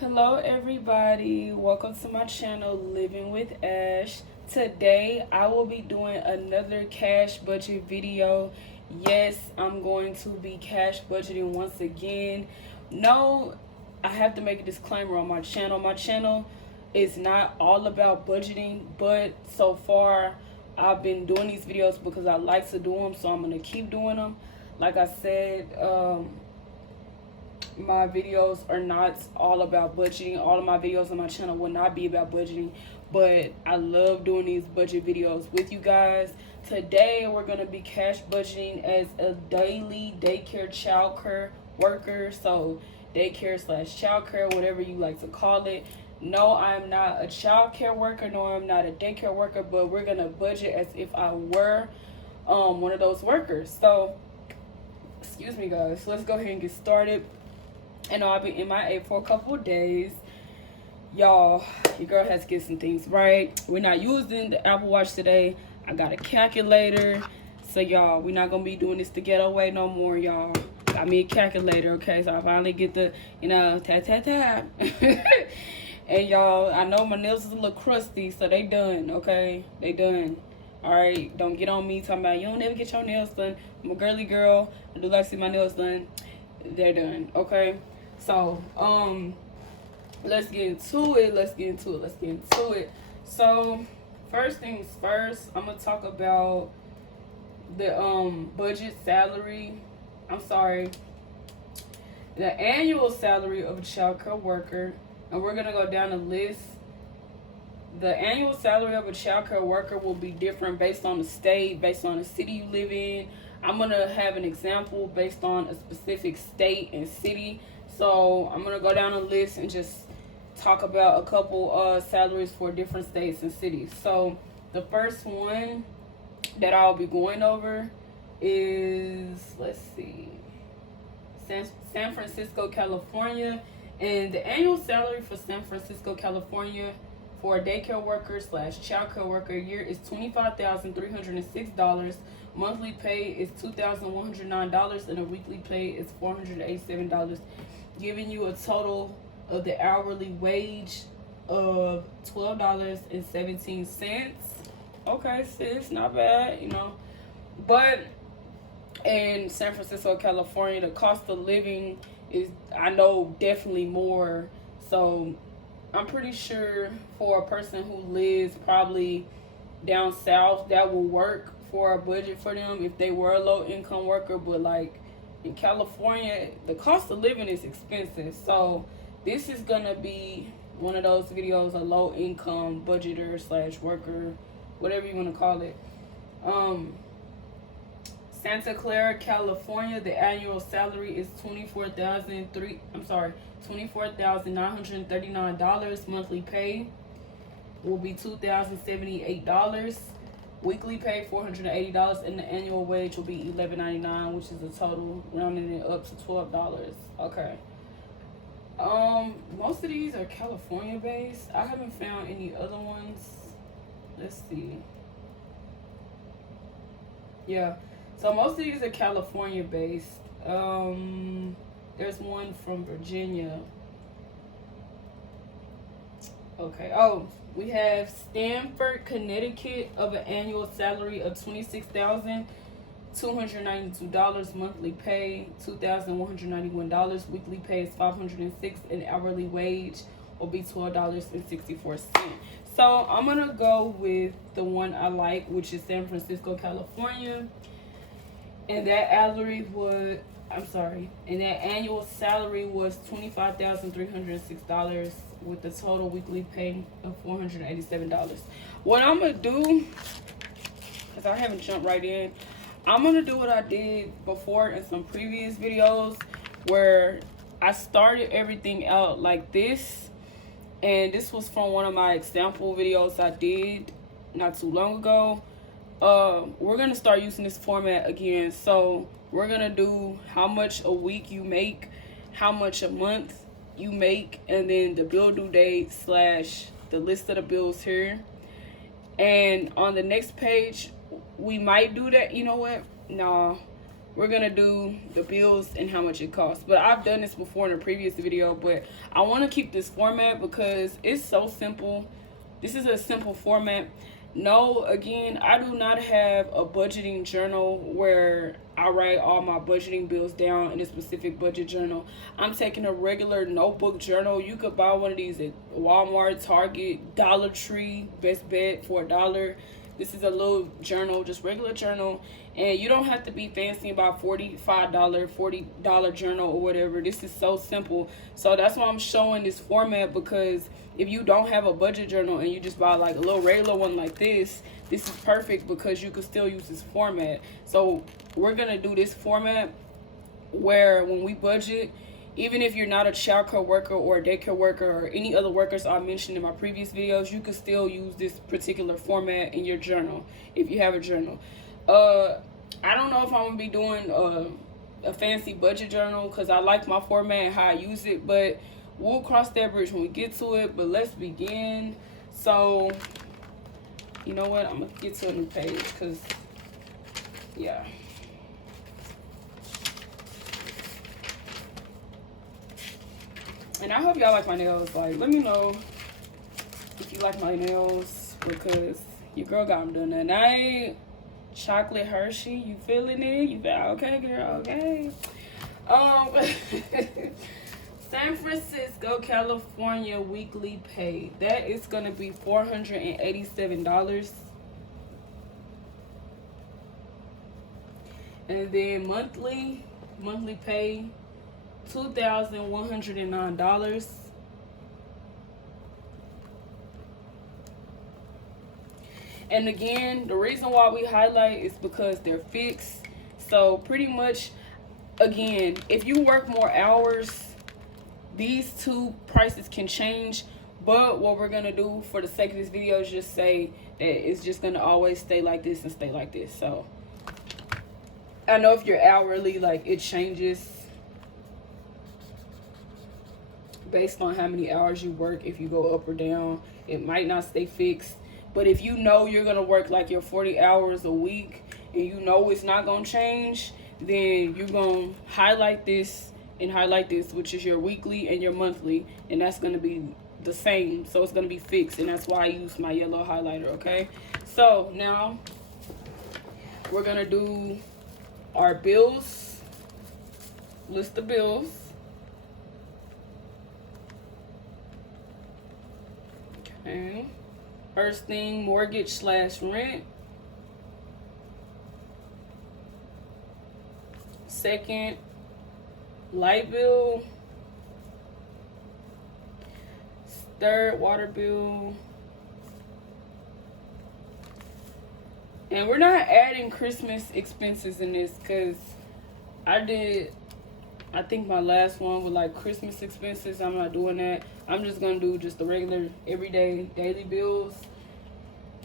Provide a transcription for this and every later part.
Hello everybody, welcome to my channel Living with Ash. Today I will be doing another cash budget video. Yes, I'm going to be cash budgeting once again. No, I have to make a disclaimer on my channel. My channel is not all about budgeting, but so far I've been doing these videos because I like to do them, so I'm going to keep doing them. Like I said, my videos are not all about budgeting. All of my videos on my channel will not be about budgeting, but I love doing these budget videos with you guys. Today we're going to be cash budgeting as a daily daycare childcare worker. So daycare slash childcare, whatever you like to call it. No, I'm not a childcare worker. No, I'm not a daycare worker, but we're going to budget as if I were one of those workers. So excuse me guys, let's go ahead and get started. I know I've been MIA for a couple of days. Y'all, your girl has to get some things right. We're not using the Apple Watch today. I got a calculator. So, y'all, we're not going to be doing this the ghetto way no more, y'all. Got me a calculator, okay? So, I finally get the, tap. And, y'all, I know my nails is a little crusty, so they done, okay? They done. All right? Don't get on me talking about you don't never get your nails done. I'm a girly girl. I do like to see my nails done. They're done, okay? So, let's get into it. So, first things first, I'm gonna talk about the budget salary. The annual salary of a childcare worker, and we're gonna go down the list. The annual salary of a childcare worker will be different based on the state, based on the city you live in. I'm going to have an example based on a specific state and city. So I'm going to go down a list and just talk about a couple salaries for different states and cities. So the first one that I'll be going over is, let's see, San Francisco, California. And the annual salary for San Francisco, California for a daycare worker slash childcare worker a year is $25,306. Monthly pay is $2,109, and a weekly pay is $487, giving you a total of the hourly wage of $12.17. Okay, sis, not bad, But in San Francisco, California, the cost of living is, I know, definitely more. So I'm pretty sure for a person who lives probably down south, that will work for a budget for them if they were a low income worker. But like in California, the cost of living is expensive. So this is gonna be one of those videos, a low income budgeter slash worker, whatever you want to call it. Santa Clara, California, the annual salary is $24,939. Monthly pay will be $2,078. Weekly pay $480, and the annual wage will be $11.99, which is a total rounding it up to $12. Okay. Most of these are California based. I haven't found any other ones. Let's see. Yeah. So most of these are California based. There's one from Virginia. Okay. Oh, we have Stamford, Connecticut, of an annual salary of $26,292. Monthly pay $2,191. Weekly pay is $506, and hourly wage will be $12.64. So I'm gonna go with the one I like, which is San Francisco, California. And that annual salary was $25,306 with the total weekly pay of $487. What I'm gonna do, because I haven't jumped right in, I'm gonna do what I did before in some previous videos where I started everything out like this. And this was from one of my example videos I did not too long ago. We're gonna start using this format again. So we're gonna do how much a week you make, how much a month you make, and then the bill due date slash the list of the bills here. And on the next page, we might do that. You know what? Nah, we're gonna do the bills and how much it costs. But I've done this before in a previous video, but I want to keep this format because it's so simple. This is a simple format. No, again, I do not have a budgeting journal where I write all my budgeting bills down in a specific budget journal. I'm taking a regular notebook journal. You could buy one of these at Walmart, Target, Dollar Tree, Best Bet for $1. This is a little journal, just regular journal. And you don't have to be fancy about $40 journal or whatever. This is so simple. So that's why I'm showing this format, because if you don't have a budget journal and you just buy like a little regular one like this is perfect because you could still use this format. So we're gonna do this format where when we budget, even if you're not a childcare worker or a daycare worker or any other workers I mentioned in my previous videos, you could still use this particular format in your journal if you have a journal. I don't know if I'm gonna be doing a fancy budget journal because I like my format and how I use it, but we'll cross that bridge when we get to it. But let's begin. So you know what, I'm gonna get to a new page because yeah. And I hope y'all like my nails. Like, let me know if you like my nails, because your girl got them done tonight. Chocolate Hershey, you feeling it? You feel okay, girl? Okay. San Francisco, California weekly pay. That is gonna be $487. And then monthly pay, $2,109. And again, the reason why we highlight is because they're fixed. So pretty much, again, if you work more hours, these two prices can change. But what we're gonna do for the sake of this video is just say that it's just gonna always stay like this and stay like this. So I know if you're hourly, like, it changes based on how many hours you work. If you go up or down, it might not stay fixed. But if you know you're gonna work like your 40 hours a week and you know it's not gonna change, then you're gonna highlight this and highlight this, which is your weekly and your monthly, and that's gonna be the same. So it's gonna be fixed, and that's why I use my yellow highlighter. Okay, so now we're gonna do our bills, list the bills. Okay, first thing, mortgage/rent. Second, light bill. Third, water bill. And we're not adding Christmas expenses in this because I think my last one with like Christmas expenses. I'm not doing that. I'm just gonna do just the regular everyday daily bills.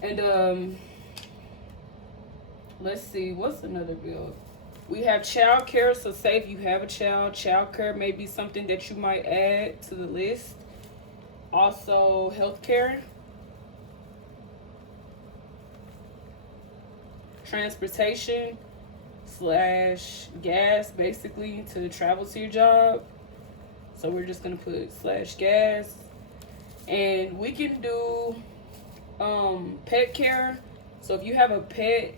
And let's see, what's another bill? We have child care. So say if you have a child care may be something that you might add to the list. Also health care, transportation / gas, basically, to travel to your job. So we're just gonna put / gas. And we can do pet care. So if you have a pet,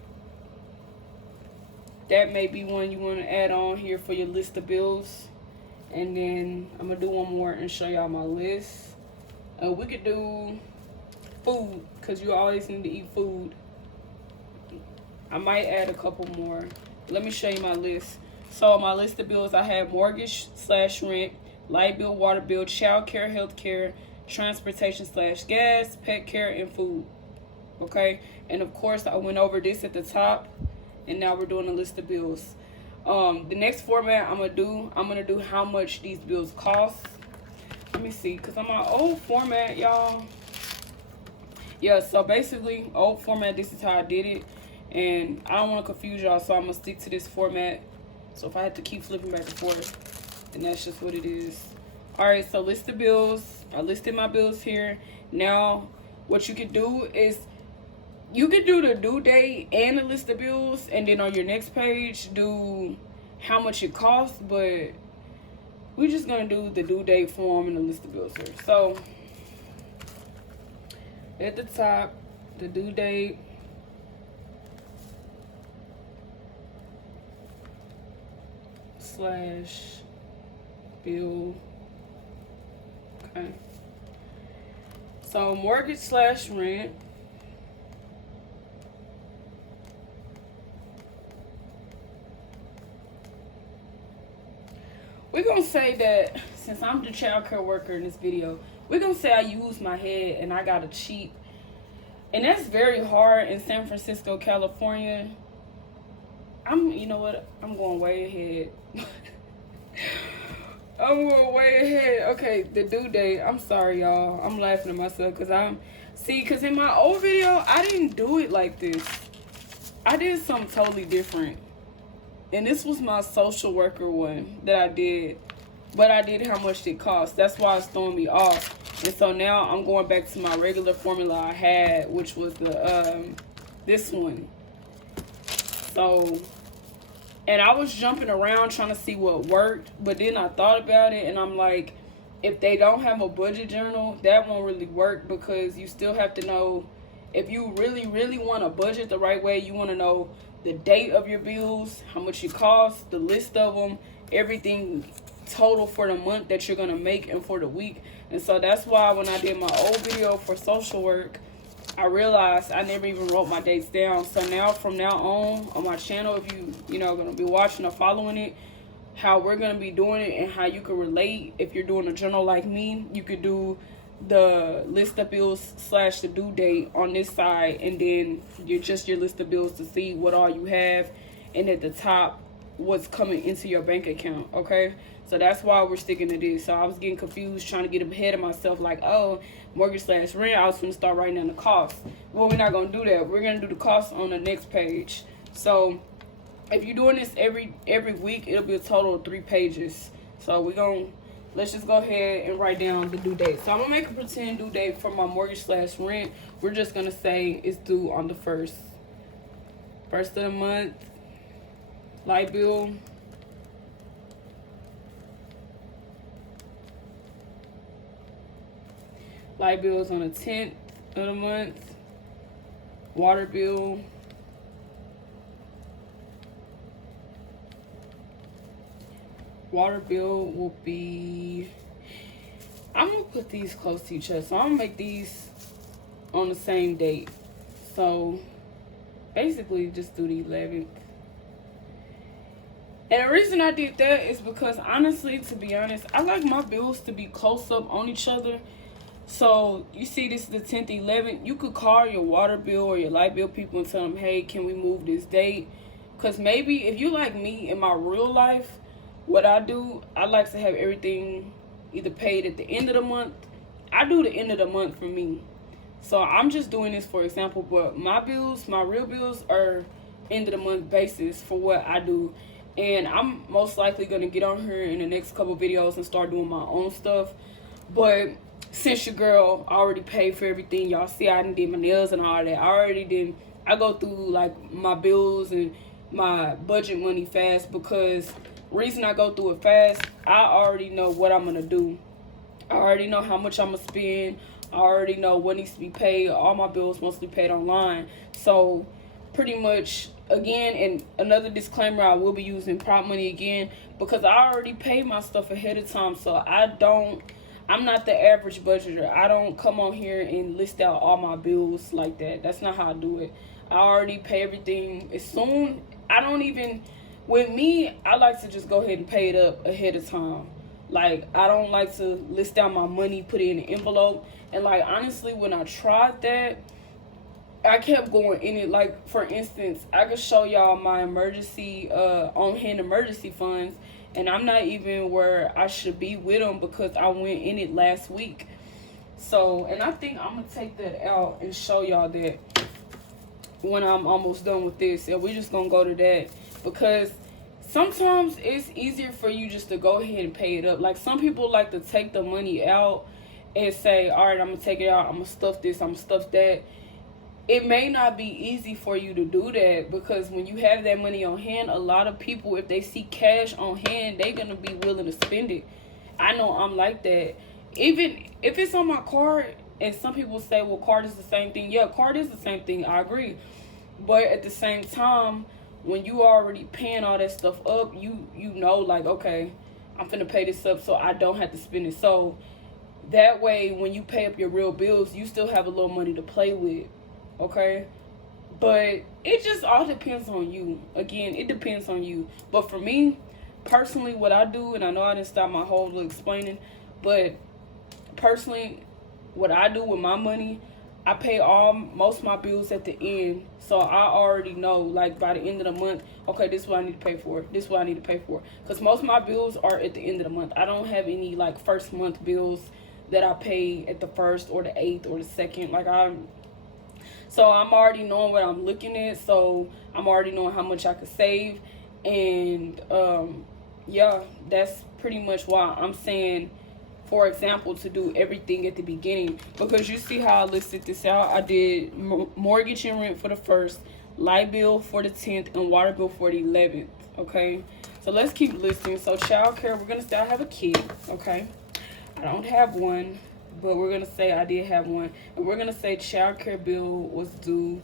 that may be one you want to add on here for your list of bills. And then I'm gonna do one more and show y'all my list. We could do food, because you always need to eat food. I might add a couple more. Let me show you my list. So my list of bills, I have mortgage/rent, light bill, water bill, child care, health care, transportation / gas, pet care, and food. Okay, and of course I went over this at the top, and now we're doing a list of bills. The next format I'm gonna do how much these bills cost. Let me see, because on my old format, y'all, yeah, so basically old format, this is how I did it. And I don't want to confuse y'all, so I'm gonna stick to this format. So if I have to keep flipping back and forth, then that's just what it is. All right, so list the bills. I listed my bills here. Now what you could do is you could do the due date and the list of bills, and then on your next page do how much it costs, but we're just gonna do the due date form and the list of bills here. So at the top, the due date, slash bill. Okay. So mortgage slash rent. We're gonna say that since I'm the child care worker in this video, we're gonna say I use my head and I got a cheap. And that's very hard in San Francisco, California. You know what? I'm going way ahead. I'm going way ahead. Okay, the due date. I'm sorry, y'all. I'm laughing at myself because in my old video, I didn't do it like this. I did something totally different. And this was my social worker one that I did. But I did how much it cost. That's why it's throwing me off. And so now I'm going back to my regular formula I had, which was the this one. So, and I was jumping around trying to see what worked, but then I thought about it and I'm like, if they don't have a budget journal, that won't really work, because you still have to know, if you really want to budget the right way, you want to know the date of your bills, how much it costs, the list of them, everything total for the month that you're going to make and for the week. And so that's why when I did my old video for social work, I realized I never even wrote my dates down. So now, from now on my channel, if you know, going to be watching or following it, how we're going to be doing it and how you can relate. If you're doing a journal like me, you could do the list of bills slash the due date on this side, and then your list of bills to see what all you have, and at the top what's coming into your bank account. Okay, so that's why we're sticking to this. So I was getting confused trying to get ahead of myself, like, oh, mortgage slash rent, I was going to start writing down the cost. Well, we're not going to do that. We're going to do the cost on the next page. So if you're doing this every week, it'll be a total of 3 pages. So let's just go ahead and write down the due date. So I'm going to make a pretend due date for my mortgage slash rent. We're just going to say it's due on the first of the month. Light bill. Light bill is on the 10th of the month. Water bill. Water bill will be, I'm going to put these close to each other. So I'm going to make these on the same date. So basically just do the 11th. And the reason I did that is because, honestly, to be honest, I like my bills to be close up on each other. So you see this is the 10th, 11th. You could call your water bill or your light bill people and tell them, hey, can we move this date? Because maybe if you like me in my real life, what I do, I like to have everything either paid at the end of the month. I do the end of the month for me. So I'm just doing this for example, but my bills, my real bills, are end of the month basis for what I do. And I'm most likely going to get on here in the next couple videos and start doing my own stuff. But since your girl already paid for everything, y'all see I did my nails and all that. I go through like my bills and my budget money fast, because reason I go through it fast, I already know what I'm gonna do. I already know how much I'm gonna spend. I already know what needs to be paid. All my bills mostly paid online. So pretty much, again, and another disclaimer, I will be using prop money again, because I already paid my stuff ahead of time. So I'm not the average budgeter. I don't come on here and list out all my bills like that. That's not how I do it. I already pay everything as soon. With me, I like to just go ahead and pay it up ahead of time. Like, I don't like to list out my money, put it in an envelope. And, like, honestly, when I tried that, I kept going in it. Like, for instance, I could show y'all my emergency, on-hand emergency funds. And I'm not even where I should be with them, because I went in it last week. So, and I think I'm going to take that out and show y'all that when I'm almost done with this. And we're just going to go to that, because sometimes it's easier for you just to go ahead and pay it up. Like, some people like to take the money out and say, all right, I'm going to take it out. I'm going to stuff this. I'm going to stuff that. it may not be easy for you to do that, because when you have that money on hand, a lot of people, if they see cash on hand, they're gonna be willing to spend it. I know I'm like that. Even if it's on my card, and some people say, well, card is the same thing. Yeah, card is the same thing. I agree. But at the same time, when you already paying all that stuff up, you know, like, okay, I'm finna pay this up so I don't have to spend it. So that way, when you pay up your real bills, you still have a little money to play with, okay? But it just all depends on you. Again, it depends on you. But for me, personally, what I do, and I know I didn't stop my whole little explaining, but personally, what I do with my money, I pay most of my bills at the end. So I already know, like, by the end of the month, okay, this is what I need to pay for. This is what I need to pay for. Because most of my bills are at the end of the month. I don't have any, like, first month bills that I pay at the 1st or the 8th or the 2nd. So I'm already knowing what I'm looking at. So I'm already knowing how much I could save. And, yeah, that's pretty much why I'm saying, for example, to do everything at the beginning. Because you see how I listed this out. I did mortgage and rent for the 1st, light bill for the 10th, and water bill for the 11th, okay? So let's keep listing. So child care, we're going to say I have a kid, okay? I don't have one, but we're going to say I did have one. And we're going to say child care bill was due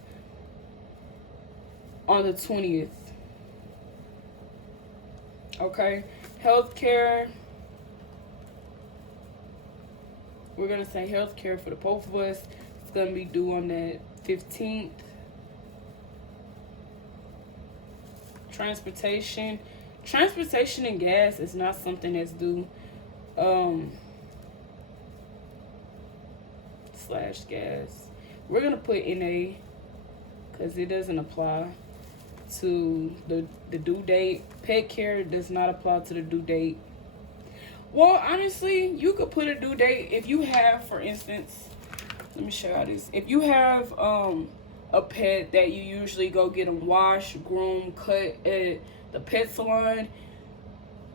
on the 20th, okay? Health care, we're going to say health care for the both of us. It's going to be due on that 15th. Transportation and gas is not something that's due. Slash gas. We're going to put NA because it doesn't apply to the due date. Pet care does not apply to the due date. Well, honestly, you could put a due date if you have, for instance, let me show you this. If you have a pet that you usually go get them washed, groomed, cut at the pet salon,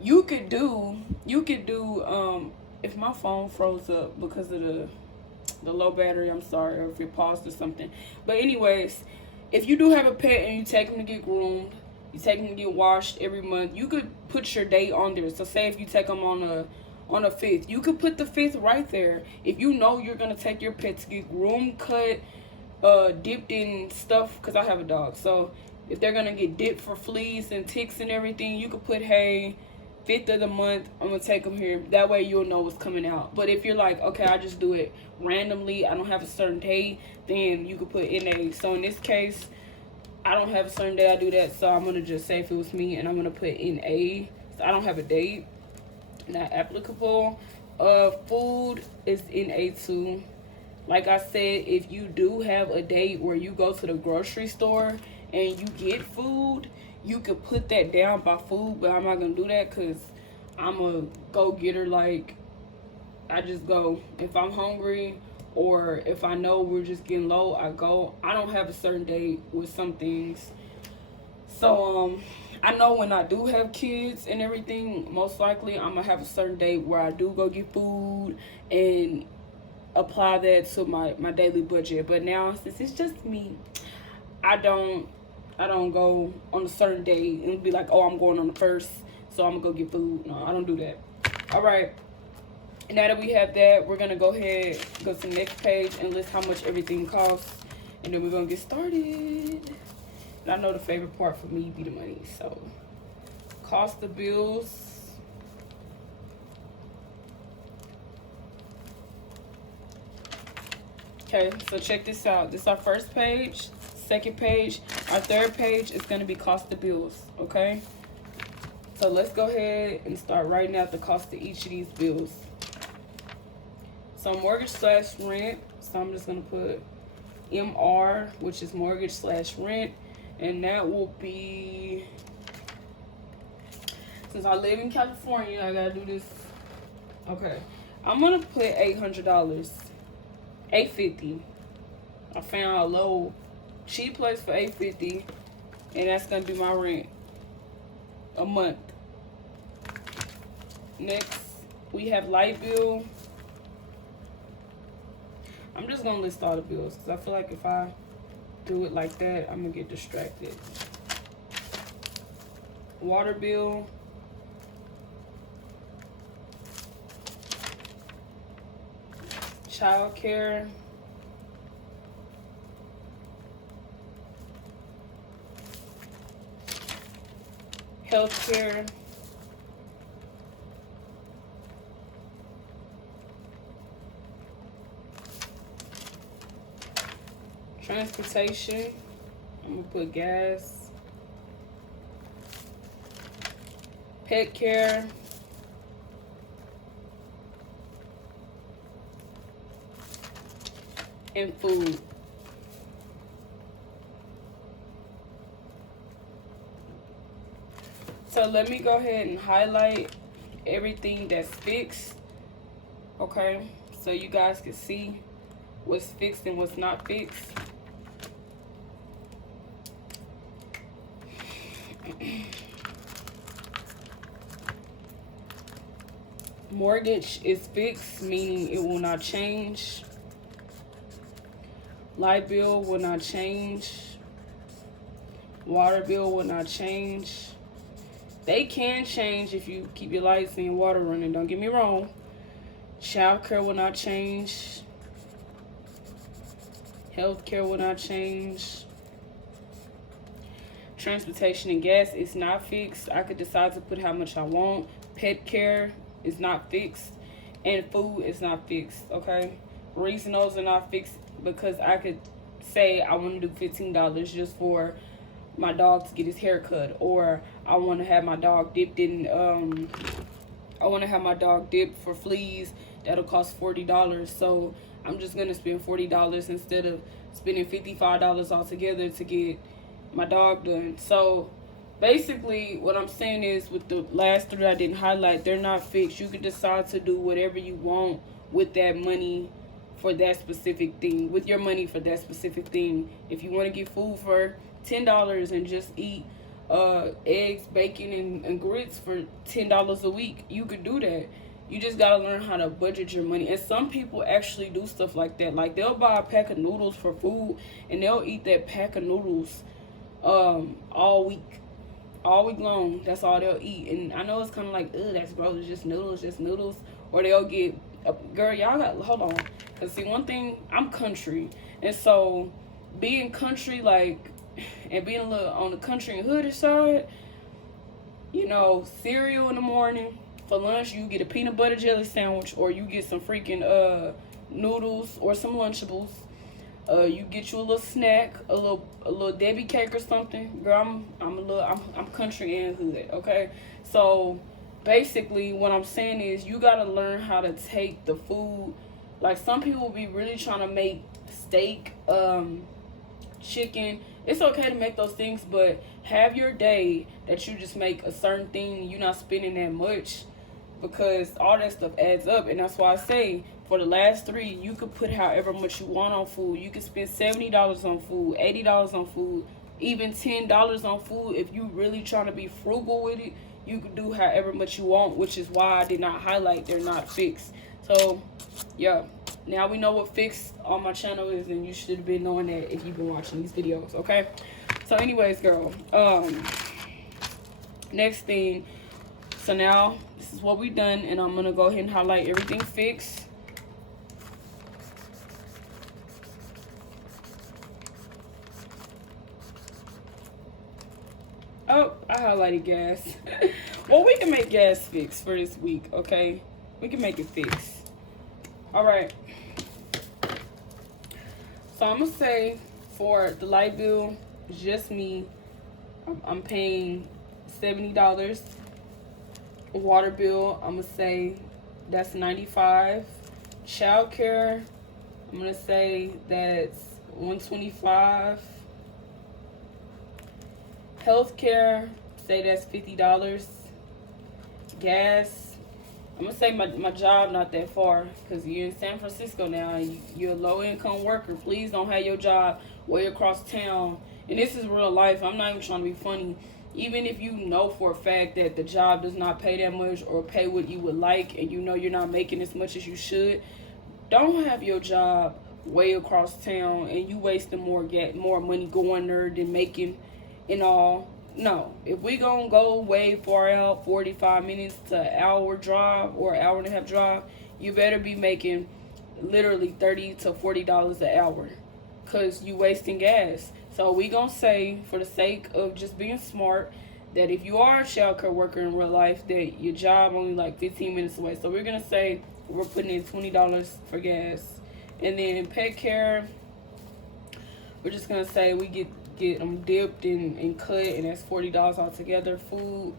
you could do if my phone froze up because of the low battery, I'm sorry, or if it paused or something. But anyways, if you do have a pet and you take them to get groomed, you take them to get washed every month, you could put your date on there. So say if you take them on a 5th, you could put the 5th right there. If you know you're going to take your pet to get groomed, cut, dipped in stuff, because I have a dog. So if they're going to get dipped for fleas and ticks and everything, you could put, hey, 5th of the month, I'm going to take them here. That way you'll know what's coming out. But if you're like, okay, I just do it randomly, I don't have a certain day, then you could put NA. So in this case, I don't have a certain day I do that, so I'm going to just say if it was me, and I'm going to put NA. So I don't have a date. Not applicable. Food is NA too. Like I said, if you do have a date where you go to the grocery store and you get food, you could put that down by food, but I'm not going to do that because I'm a go-getter. Like, I just go. If I'm hungry or if I know we're just getting low, I go. I don't have a certain date with some things. So, I know when I do have kids and everything, most likely I'm going to have a certain date where I do go get food and apply that to my daily budget. But now, since it's just me, I don't go on a certain day and be like, oh, I'm going on the 1st, so I'm going to go get food. No, I don't do that. All right. Now that we have that, we're going to go ahead, go to the next page and list how much everything costs. And then we're going to get started. And I know the favorite part for me be the money. So, cost of bills. Okay, so check this out. This is our first page. Second page. Our third page is going to be cost of bills. Okay? So, let's go ahead and start writing out the cost of each of these bills. So, mortgage slash rent. So, I'm just going to put MR, which is mortgage slash rent. And that will be, since I live in California, I gotta do this. Okay, I'm gonna put $800, $850. I found a low, cheap place for $850, and that's gonna be my rent a month. Next, we have light bill. I'm just gonna list all the bills because I feel like if I do it like that, I'm gonna get distracted. Water bill, child care, health care, transportation, I'm gonna put gas, pet care, and food. So let me go ahead and highlight everything that's fixed, okay? So you guys can see what's fixed and what's not fixed. Mortgage is fixed, meaning it will not change. Light bill will not change. Water bill will not change. They can change if you keep your lights and your water running, don't get me wrong. Child care will not change. Health care will not change. Transportation and gas is not fixed. I could decide to put how much I want. Pet care is not fixed. And food is not fixed, okay? Reason those are not fixed because I could say I want to do $15 just for my dog to get his hair cut, or I want to have my dog dipped in for fleas. That'll cost $40. So I'm just gonna spend $40 instead of spending $55 altogether to get my dog done. So basically what I'm saying is, with the last three I didn't highlight, they're not fixed. You can decide to do whatever you want with that money for that specific thing, with your money for that specific thing. If you want to get food for $10 and just eat eggs, bacon, and grits for $10 a week, you could do that. You just gotta learn how to budget your money. And some people actually do stuff like that. Like, they'll buy a pack of noodles for food and they'll eat that pack of noodles all week long. That's all they'll eat. And I know it's kind of like, ugh, that's gross, it's just noodles. Or they'll get, girl, y'all got, hold on, because see, one thing, I'm country, and so being country, like, and being a little on the country and hoodish side, you know, cereal in the morning. For lunch, you get a peanut butter jelly sandwich, or you get some freaking noodles or some Lunchables. You get you a little snack, a little Debbie cake or something. Girl, I'm country and hood, okay? So basically what I'm saying is, you gotta learn how to take the food. Like, some people be really trying to make steak, chicken. It's okay to make those things, but have your day that you just make a certain thing. You're not spending that much, because all that stuff adds up. And that's why I say, for the last three, you could put however much you want on food. You could spend $70 on food, $80 on food, even $10 on food. If you really trying to be frugal with it, you could do however much you want, which is why I did not highlight they're not fixed. So yeah, now we know what fixed on my channel is, and you should have been knowing that if you've been watching these videos, okay? So anyways, girl, next thing, so now this is what we done, and I'm gonna go ahead and highlight everything fixed. Oh, I highlighted gas. Well, we can make gas fixed for this week, okay? We can make it fixed. All right. So I'm gonna say for the light bill, just me, I'm paying $70. Water bill, I'm gonna say that's $95. Child care, I'm gonna say that's $125. Health care, say that's $50. Gas, I'm gonna say my job not that far, because you're in San Francisco now and you're a low income worker. Please don't have your job way across town. And this is real life. I'm not even trying to be funny. Even if you know for a fact that the job does not pay that much, or pay what you would like, and you know you're not making as much as you should, don't have your job way across town and you wasting more money going there than making and all. No, if we gonna go way far out, 45 minutes to an hour drive or an hour and a half drive, you better be making literally $30 to $40 an hour, cause you wasting gas. So we gonna say, for the sake of just being smart, that if you are a childcare worker in real life, that your job only like 15 minutes away. So we're gonna say we're putting in $20 for gas, and then pet care, we're just gonna say we get them dipped and cut, and that's $40 altogether. Food,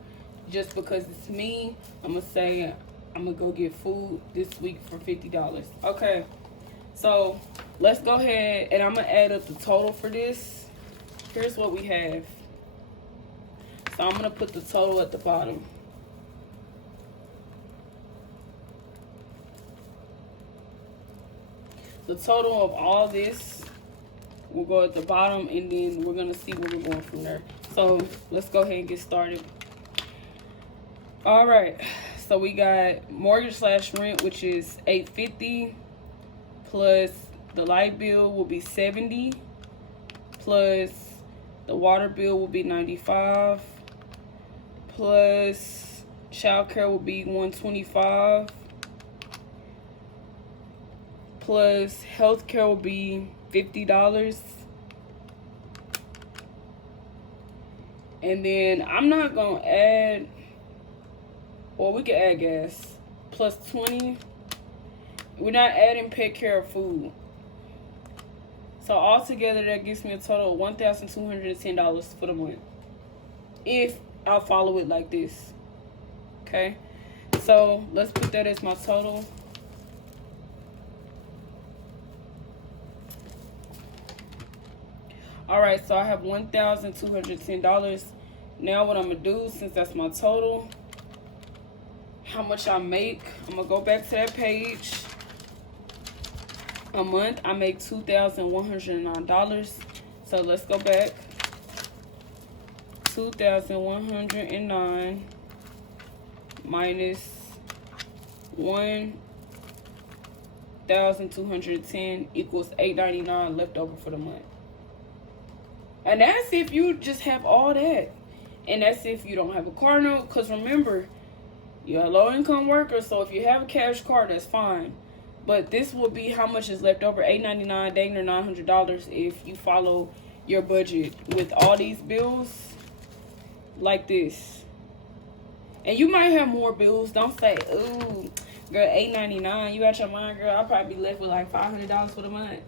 just because it's me, I'm gonna say I'm gonna go get food this week for $50. Okay, so let's go ahead and I'm gonna add up the total for this. Here's what we have. So I'm gonna put the total at the bottom. The total of all this will go at the bottom, and then we're gonna see where we're going from there. So let's go ahead and get started. All right, so we got mortgage / rent, which is $850, plus the light bill will be $70, plus the water bill will be $95, plus childcare will be $125, plus healthcare will be $50. And then I'm not gonna add, or we can add gas, plus 20. We're not adding pet care or food. So altogether that gives me a total of $1,210 for the month, if I follow it like this. Okay, so let's put that as my total. All right, so I have $1,210. Now what I'm gonna do, since that's my total, how much I make, I'm gonna go back to that page. A month I make $2,109. So let's go back. 2,109 minus 1,210 equals $899 left over for the month. And that's if you just have all that. And that's if you don't have a car note. Because remember, you're a low-income worker. So if you have a cash card, that's fine. But this will be how much is left over. $899, dang near $900 if you follow your budget with all these bills like this. And you might have more bills. Don't say, ooh, girl, $899. You out your mind, girl. I'll probably be left with like $500 for the month.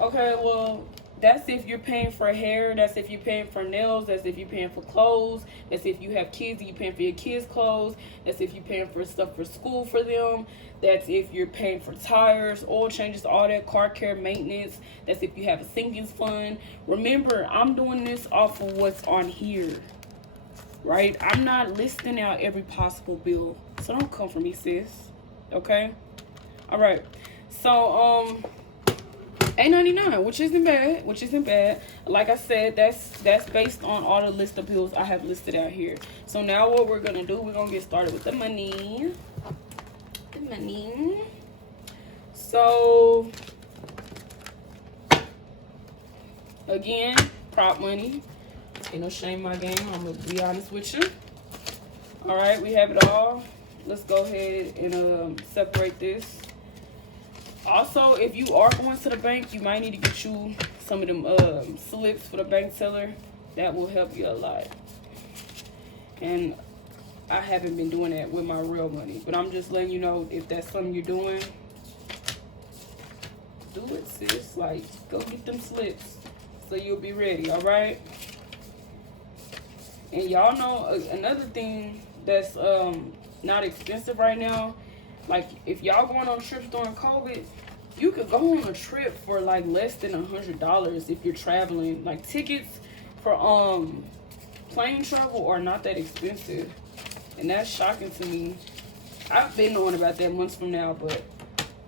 Okay, well, that's if you're paying for hair. That's if you're paying for nails. That's if you're paying for clothes. That's if you have kids and you're paying for your kids' clothes. That's if you're paying for stuff for school for them. That's if you're paying for tires, oil changes, all that, car care, maintenance. That's if you have a savings fund. Remember, I'm doing this off of what's on here, right? I'm not listing out every possible bill. So don't come for me, sis. Okay? All right. So, $899, which isn't bad. Like I said, that's based on all the list of bills I have listed out here. So now what we're gonna do, we're gonna get started with the money. So again, prop money. Ain't no shame in my game, I'm gonna be honest with you. All right, we have it all. Let's go ahead and separate this. Also, if you are going to the bank, you might need to get you some of them slips for the bank teller. That will help you a lot. And I haven't been doing that with my real money, but I'm just letting you know, if that's something you're doing, do it, sis. Like, go get them slips so you'll be ready. All right. And y'all know another thing that's not expensive right now. Like, if y'all going on trips during COVID, you could go on a trip for like less than $100 if you're traveling. Like, tickets for plane travel are not that expensive, and that's shocking to me. I've been knowing about that months from now, but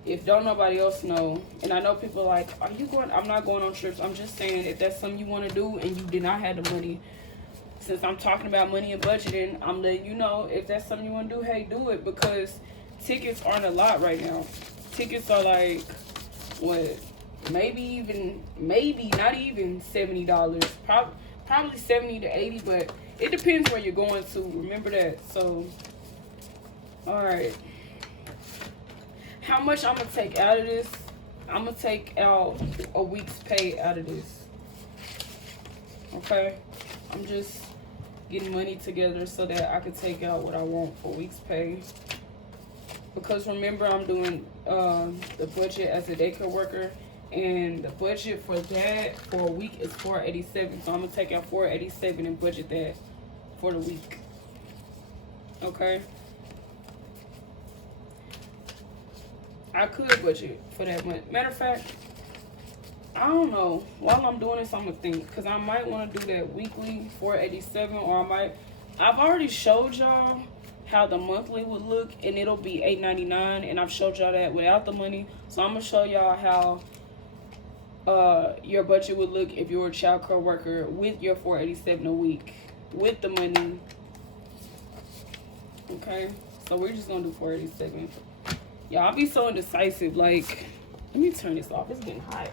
if don't nobody else know, and I know people are like, are you going? I'm not going on trips. I'm just saying, if that's something you want to do and you did not have the money, since I'm talking about money and budgeting, I'm letting you know, if that's something you want to do, hey, do it, because tickets aren't a lot right now. Tickets are like, what, maybe not even $70. Probably 70 to 80, but it depends where you're going to. Remember that. So, all right. How much I'm gonna take out of this? I'm gonna take out a week's pay out of this. Okay, I'm just getting money together so that I can take out what I want for a week's pay. Because remember, I'm doing the budget as a daycare worker, and the budget for that for a week is $487. So I'm gonna take out $487 and budget that for the week. Okay. I could budget for that month. Matter of fact, I don't know. While I'm doing this, I'm gonna think, because I might want to do that weekly $487, or I've already showed y'all how the monthly would look, and it'll be $8.99, and I've showed y'all that without the money. So I'm gonna show y'all how your budget would look if you were a child care worker with your $487 a week with the money. Okay, so we're just gonna do $487. Yeah, I'll be so indecisive. Like, let me turn this off. It's getting hot.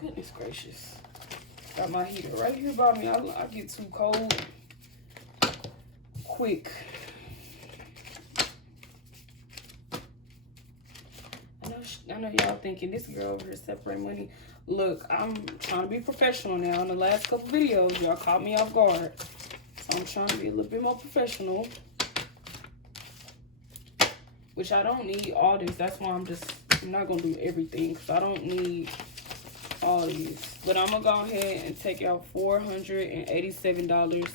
Goodness gracious. Got my heater right here by me. I get too cold quick. I know y'all thinking this girl over here separating money. Look, I'm trying to be professional now. In the last couple videos, y'all caught me off guard. So I'm trying to be a little bit more professional. Which I don't need all this. That's why I'm not going to do everything. Because I don't need all these. But I'm going to go ahead and take out $487.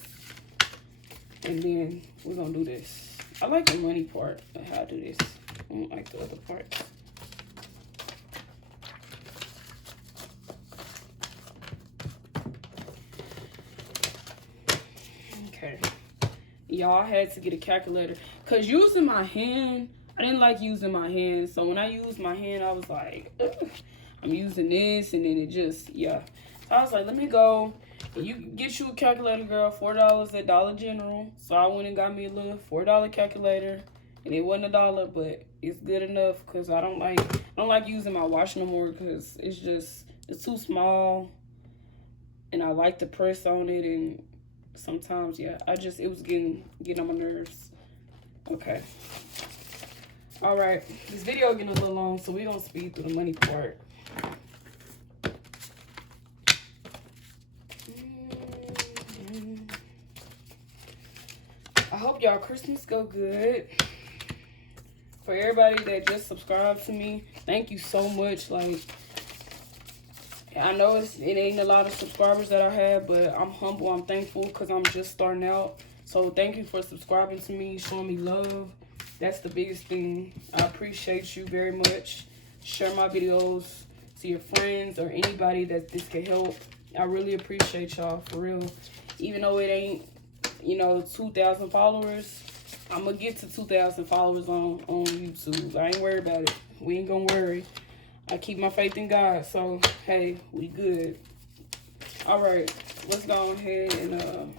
And then we're going to do this. I like the money part of how I do this. I don't like the other parts. Okay. Y'all had to get a calculator. Because using my hand, I didn't like using my hand. So when I used my hand, I was like, ugh, I'm using this. And then it just, yeah. So I was like, let me go. You get you a calculator, girl. $4 at Dollar General. So I went and got me a little $4 calculator. And it wasn't $1, but it's good enough. Because I don't like using my watch no more. Because it's too small. And I like to press on it. And sometimes, yeah, it was getting on my nerves. Okay. All right, this video getting a little long, so we're gonna speed through the money part. I hope y'all Christmas go good. For everybody that just subscribed to me, thank you so much. Like, I know it ain't a lot of subscribers that I have, but I'm humble, I'm thankful, because I'm just starting out. So thank you for subscribing to me, showing me love. That's the biggest thing. I appreciate you very much. Share my videos to your friends or anybody that this can help. I really appreciate y'all, for real. Even though it ain't, 2,000 followers, I'm going to get to 2,000 followers on YouTube. I ain't worried about it. We ain't going to worry. I keep my faith in God. So, hey, we good. All right. Let's go ahead and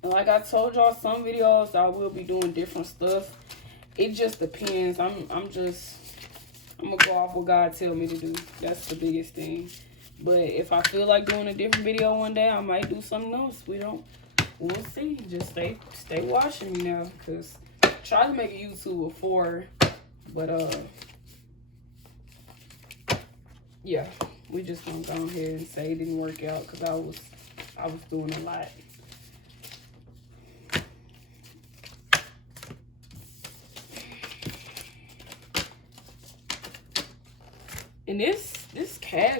like I told y'all, some videos I will be doing different stuff. It just depends. I'm gonna go off what God tell me to do. That's the biggest thing. But if I feel like doing a different video one day, I might do something else. We'll see. Just stay watching me now, because I tried to make a YouTube before, but yeah, we just gonna go ahead and say it didn't work out because I was doing a lot. And this cash